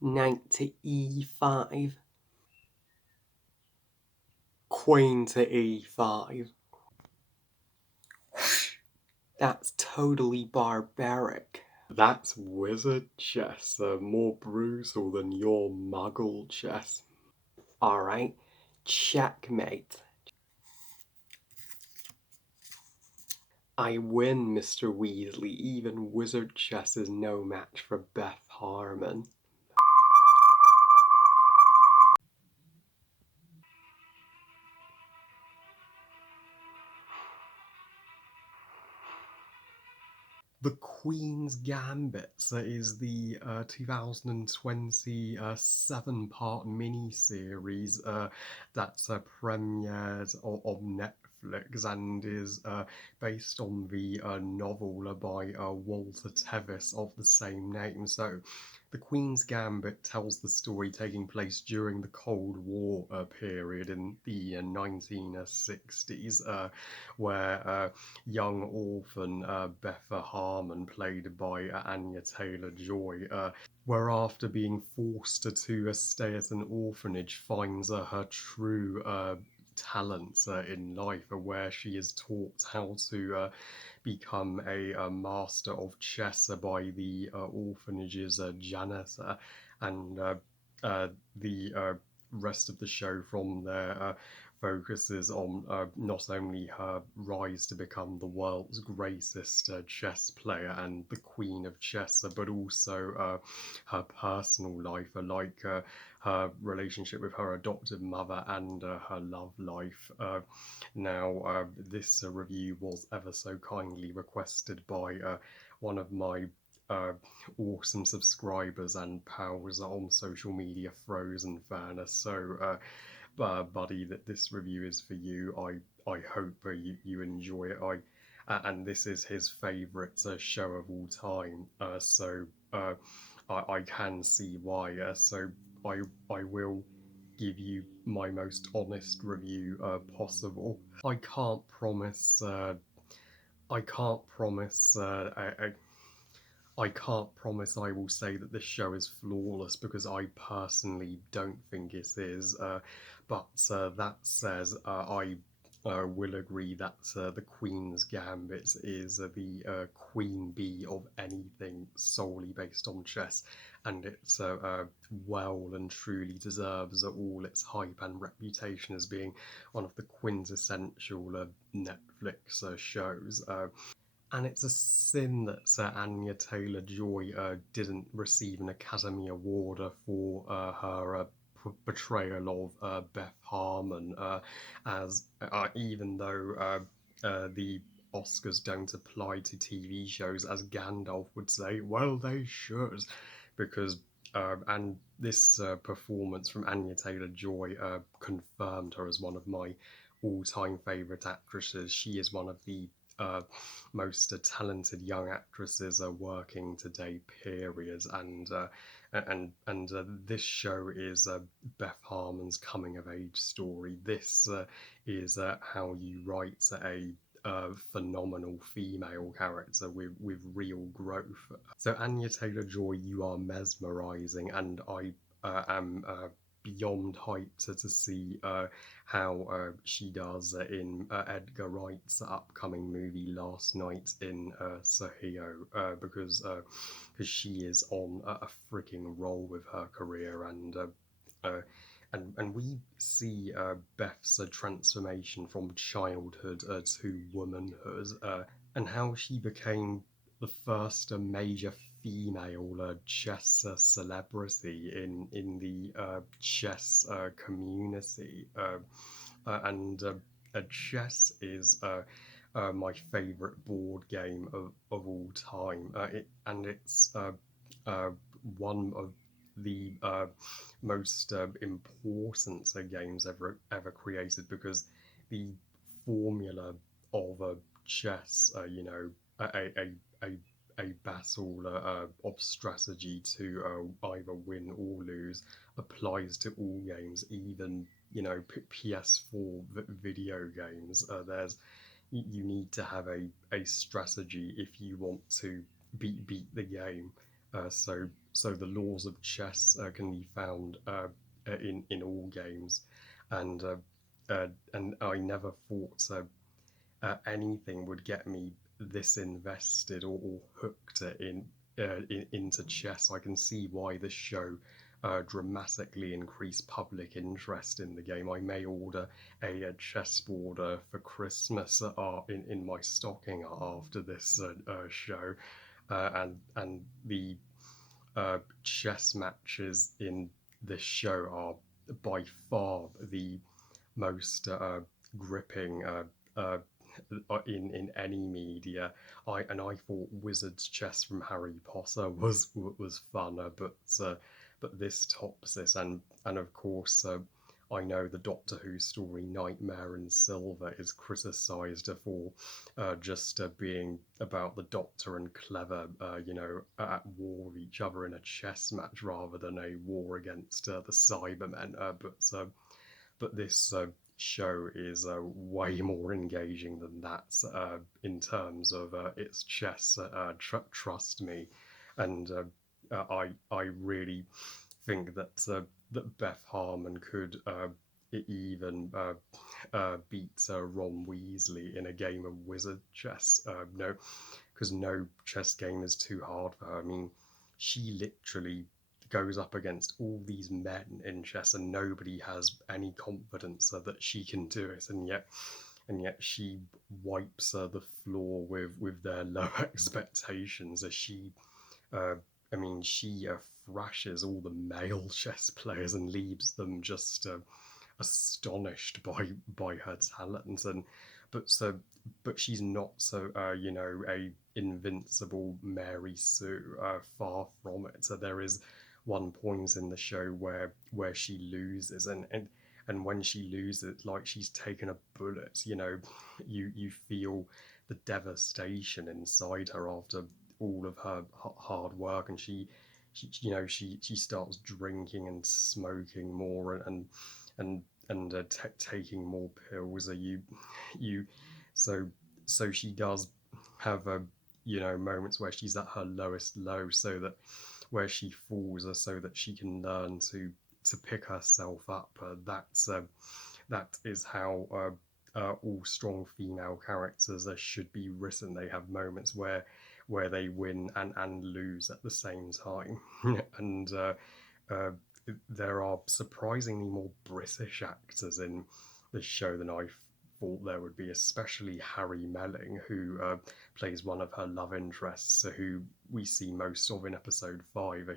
Knight to e5. Queen to e5. That's totally barbaric. That's wizard chess, more brutal than your muggle chess. Alright, checkmate. I win, Mr. Weasley. Even wizard chess is no match for Beth Harmon. The Queens Gambit is the 2020 7-part mini-series that's premiered on Netflix and is based on the novel by Walter Tevis of the same name. So the Queen's Gambit tells the story taking place during the Cold War period in the 1960s, where young orphan Betha Harmon, played by Anya Taylor Joy, where after being forced to stay at an orphanage, finds her true talent in life, where she is taught how to become a master of chess by the orphanage's janitor, and the rest of the show from there focuses on not only her rise to become the world's greatest chess player and the queen of chess, but also her personal life, like her relationship with her adoptive mother and her love life. Now, this review was ever so kindly requested by one of my uh, awesome subscribers and pals on social media, Frozenfan I. So, buddy, that this review is for you. I hope you enjoy it. And this is his favourite show of all time. So I can see why. So I will give you my most honest review possible. I can't promise. I can't promise I will say that this show is flawless because I personally don't think it is. But that says, I will agree that the Queen's Gambit is the queen bee of anything solely based on chess, and it well and truly deserves all its hype and reputation as being one of the quintessential Netflix shows. And it's a sin that Anya Taylor Joy didn't receive an Academy Award for her portrayal of Beth Harmon, as even though the Oscars don't apply to TV shows, as Gandalf would say, well, they should, because and this performance from Anya Taylor Joy confirmed her as one of my all-time favourite actresses. She is one of the uh, most talented young actresses working today. Period. And this show is Beth Harmon's coming of age story. This is how you write a phenomenal female character with real growth. So Anya Taylor Joy, you are mesmerising, and I am beyond hyped to see how she does in Edgar Wright's upcoming movie Last Night in Soho, because she is on a freaking roll with her career, uh, and we see Beth's transformation from childhood to womanhood, and how she became the first major female chess celebrity in the chess community, and chess is my favorite board game of all time. It's uh, one of the most important games ever created, because the formula of chess, a a a a battle of strategy to either win or lose, applies to all games, even PS4 video games. There's You need to have a strategy if you want to beat the game. So so the laws of chess can be found in all games, and and I never thought anything would get me this invested or hooked into chess. I can see why this show dramatically increased public interest in the game. I may order a chessboard for Christmas in my stocking after this show, and the chess matches in this show are by far the most gripping in any media. I thought Wizard's Chess from Harry Potter was fun, but this tops this, and of course. I know the Doctor Who story Nightmare in Silver is criticised for just being about the Doctor and Clever, at war with each other in a chess match rather than a war against the Cybermen. But this show is way more engaging than that in terms of its chess. Trust me, and I really think that Beth Harmon could even beat Ron Weasley in a game of wizard chess. No, because no chess game is too hard for her. I mean, she literally goes up against all these men in chess, and nobody has any confidence that she can do it, and yet she wipes the floor with their low expectations as she uh, I mean, she thrashes all the male chess players and leaves them just astonished by her talent. And but so but she's not so a invincible Mary Sue. Far from it. So there is one point in the show where she loses, and when she loses, like she's taken a bullet. You feel the devastation inside her after all of her hard work, and she starts drinking and smoking more, and taking more pills. You so so she does have moments where she's at her lowest low, so that where she falls, so that she can learn to pick herself up. That is how all strong female characters should be written. They have moments where they win and lose at the same time, and uh, there are surprisingly more British actors in this show than I thought there would be, especially Harry Melling, who plays one of her love interests, who we see most of in episode 5.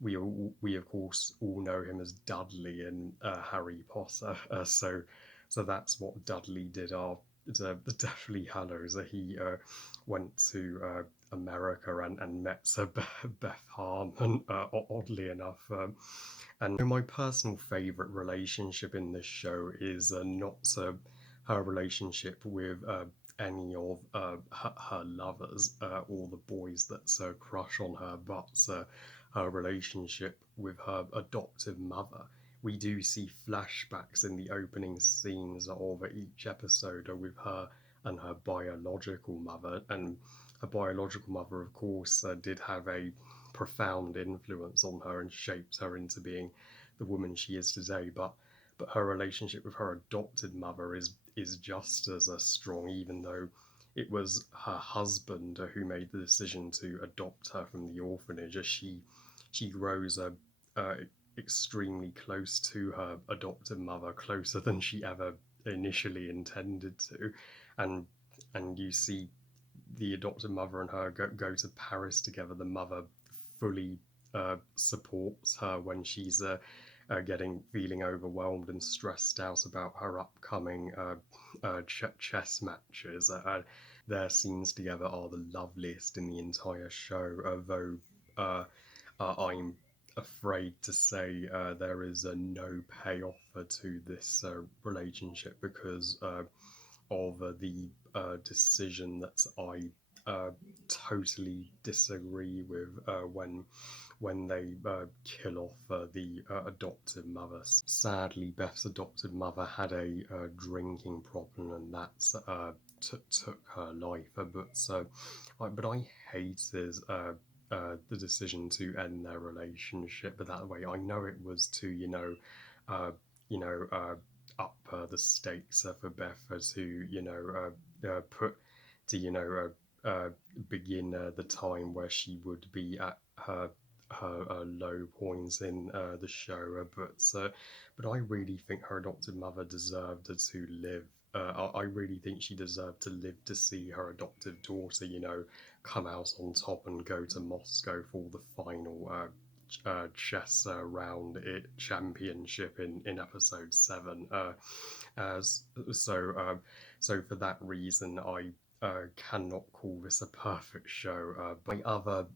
We of course all know him as Dudley in Harry Potter, so that's what Dudley did after the Deathly Hallows. He went to America and met Beth Harmon, oddly enough. And my personal favourite relationship in this show is not her relationship with any of her lovers or the boys that crush on her, but her relationship with her adoptive mother. We do see flashbacks in the opening scenes of each episode with her and her biological mother, and her biological mother, of course, did have a profound influence on her and shaped her into being the woman she is today. But her relationship with her adopted mother is just as strong, even though it was her husband who made the decision to adopt her from the orphanage. As she grows uh, extremely close to her adopted mother, closer than she ever initially intended to, and you see the adopted mother and her go to Paris together. The mother fully supports her when she's feeling overwhelmed and stressed out about her upcoming chess matches. Their scenes together are the loveliest in the entire show, though I'm afraid to say there is no payoff to this relationship because of the decision that I totally disagree with when they kill off the adoptive mother. Sadly, Beth's adoptive mother had a drinking problem, and that took her life. But I hated the decision to end their relationship, but that way I know it was to uh, you know up the stakes for Beth to put to begin the time where she would be at her low points in the show, but I really think her adopted mother deserved to live. I really think she deserved to live to see her adoptive daughter, come out on top and go to Moscow for the final chess round it championship in episode 7. As so so for that reason, I cannot call this a perfect show. My other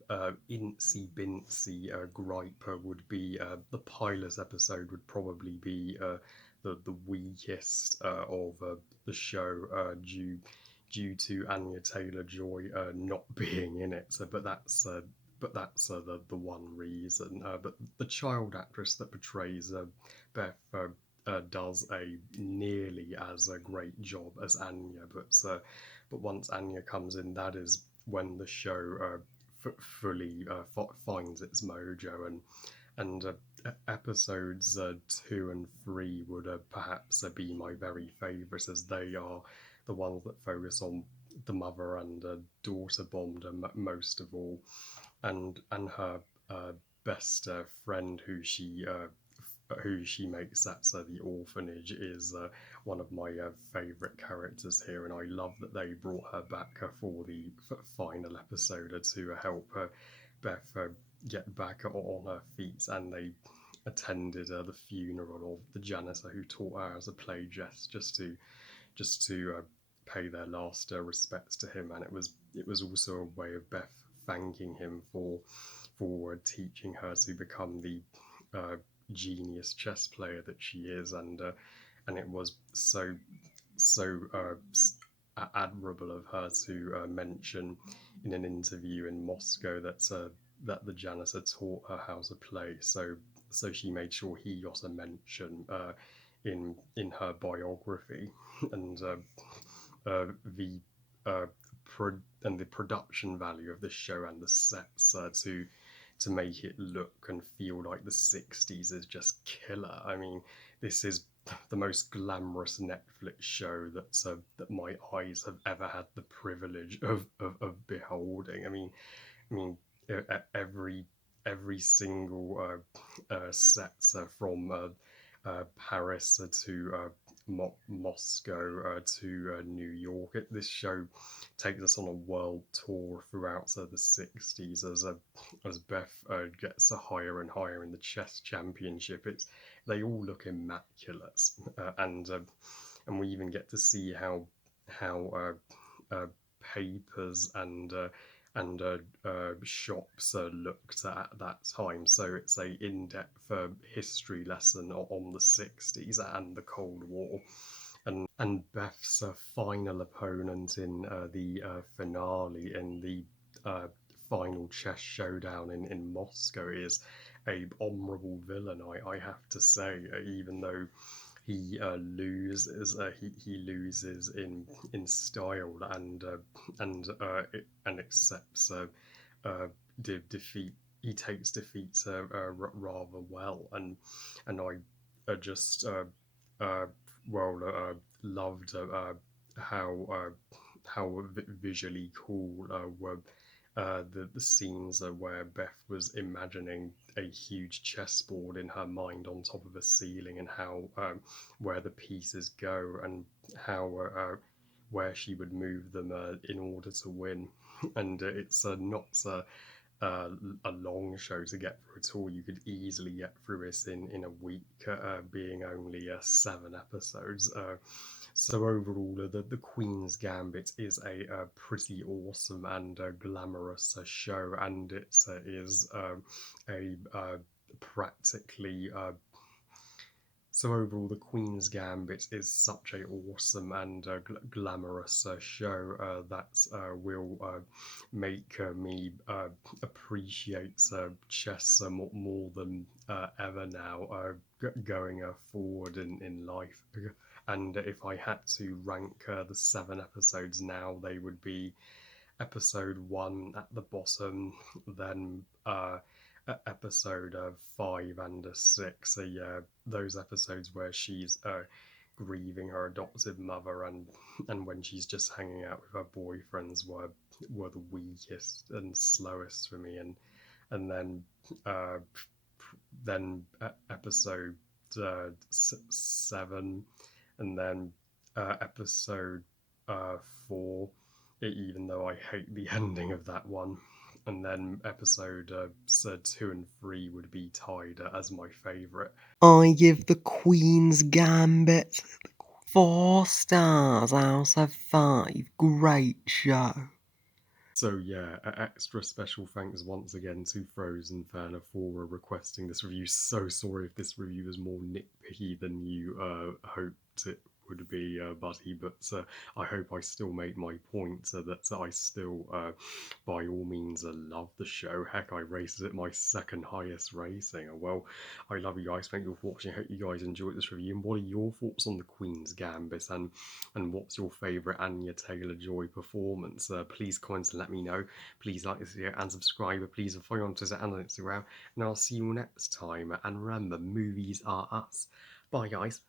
incy bincy gripe would be the pilot episode would probably be the weakest of the show due to Anya Taylor Joy not being in it. So, but that's the one reason. But the child actress that portrays Beth does a nearly as a great job as Anya, but once Anya comes in, that is when the show fully finds its mojo, and episodes 2 and 3 would perhaps be my very favourites, as they are the ones that focus on the mother and daughter bond most of all, and her best friend who she makes that's the orphanage is one of my favourite characters here, and I love that they brought her back for the final episode to help Beth get back on her feet, and they attended the funeral of the janitor who taught her how to play chess, just to pay their last respects to him, and it was also a way of Beth thanking him for teaching her to become the uh, genius chess player that she is, and it was so admirable of her to mention in an interview in Moscow that the janitor taught her how to play. So she made sure he got a mention in her biography, and the uh, and the production value of the show and the sets to make it look and feel like the 60s is just killer. I mean, this is the most glamorous Netflix show that my eyes have ever had the privilege of beholding. I mean, every single set from Paris to Moscow to New York. This show takes us on a world tour throughout the 60s as Beth gets higher and higher in the chess championship. They all look immaculate, and we even get to see how papers and shops looked at that time. So it's a in-depth history lesson on the 60s and the Cold War. And Beth's final opponent in the finale, in the uh, final chess showdown in Moscow, is a honourable villain, I have to say, even though he loses in style and accepts defeat. He takes defeat rather well, and I just uh, well loved how visually cool were the scenes where Beth was imagining a huge chessboard in her mind on top of a ceiling, and how where the pieces go, and how where she would move them in order to win. And it's not uh, a long show to get through at all. You could easily get through it in a week, being only 7 episodes. So overall, the Queen's Gambit is a pretty awesome and glamorous show, and it is a practically so overall, The Queen's Gambit is such a awesome and glamorous show that will make me appreciate chess more than ever now, going forward in life. And if I had to rank the 7 episodes now, they would be episode 1 at the bottom, then episode 5 and 6. Yeah, those episodes where she's grieving her adoptive mother, and when she's just hanging out with her boyfriends were the weakest and slowest for me, and uh, episode 7, and then episode 4, even though I hate the ending of that one. And then episode 2 and 3 would be tied as my favourite. I give the Queen's Gambit 4 stars out of 5. Great show. So yeah, extra special thanks once again to Frozenfan for requesting this review. So sorry if this review is more nitpicky than you hoped it would be, buddy, but I hope I still made my point that I still, by all means, love the show. Heck, I rated it my second highest rating. Well, I love you guys. Thank you for watching. I hope you guys enjoyed this review. And what are your thoughts on the Queen's Gambit? And what's your favourite Anya Taylor Joy performance? Please comment and let me know. Please like this video and subscribe. Please follow on Twitter and on Instagram. And I'll see you next time. And remember, movies are us. Bye, guys.